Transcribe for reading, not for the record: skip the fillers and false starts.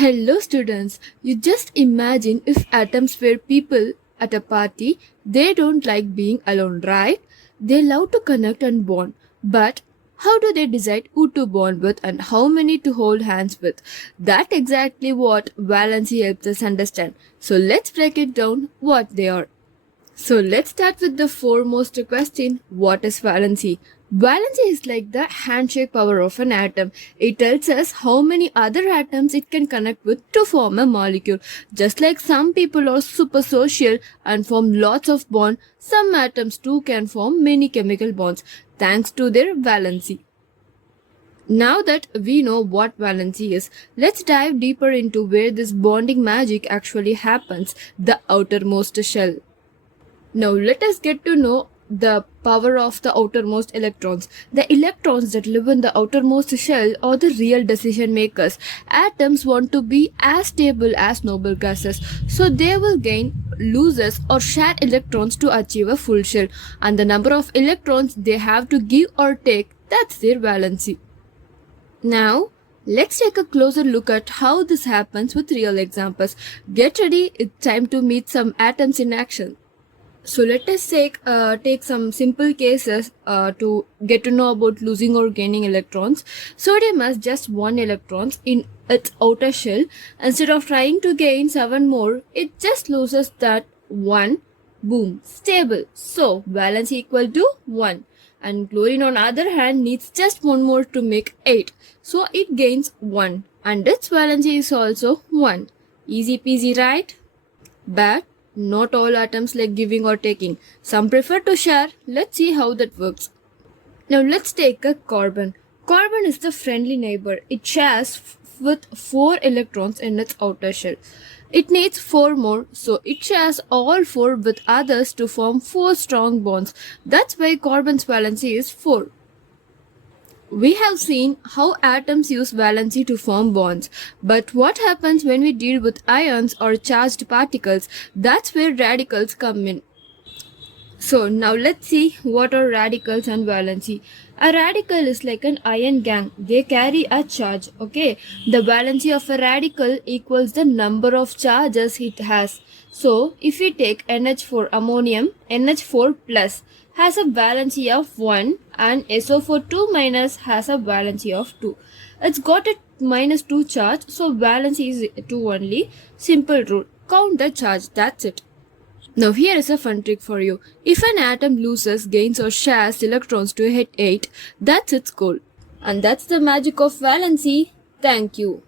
Hello students, you just imagine if atoms were people at a party. They don't like being alone, right? They love to connect and bond. But how do they decide who to bond with and how many to hold hands with? That's exactly what Valency helps us understand. So let's break it down what they are. So let's start with the foremost question. What is valency? Valency is like the handshake power of an atom. It tells us how many other atoms it can connect with to form a molecule. Just like some people are super social and form lots of bonds, some atoms too can form many chemical bonds thanks to their valency. Now that we know what valency is, let's dive deeper into where this bonding magic actually happens, the outermost shell. Now let us get to know the power of the outermost electrons. The electrons that live in the outermost shell are the real decision makers. Atoms want to be as stable as noble gases, so they will gain, loses or share electrons to achieve a full shell, and the number of electrons they have to give or take, that's their valency. Now let's take a closer look at how this happens with real examples. Get ready, it's time to meet some atoms in action. So let us take some simple cases to get to know about losing or gaining electrons. Sodium has just 1 electrons in its outer shell. Instead of trying to gain 7 more, it just loses that 1. Boom, stable. So valence equal to 1. And chlorine on other hand needs just 1 more to make 8. So it gains 1 and its valency is also 1. Easy peasy, right? But not all atoms like giving or taking. Some prefer to share. Let's see how that works. Now let's take a carbon. Carbon is the friendly neighbor. It shares with 4 electrons in its outer shell. It needs 4 more, so it shares all 4 with others to form 4 strong bonds. That's why carbon's valency is 4. We have seen how atoms use valency to form bonds, but what happens when we deal with ions or charged particles? That's where radicals come in. So now let's see what are radicals and valency. A radical is like an ion gang. They carry a charge, okay? The valency of a radical equals the number of charges it has. So if we take NH4 ammonium, NH4 plus has a valency of 1 and SO4 2- has a valency of 2. It's got a -2 charge, so valency is 2 only. Simple rule. Count the charge, that's it. Now here is a fun trick for you. If an atom loses, gains or shares electrons to hit 8, that's its goal. And that's the magic of valency. Thank you.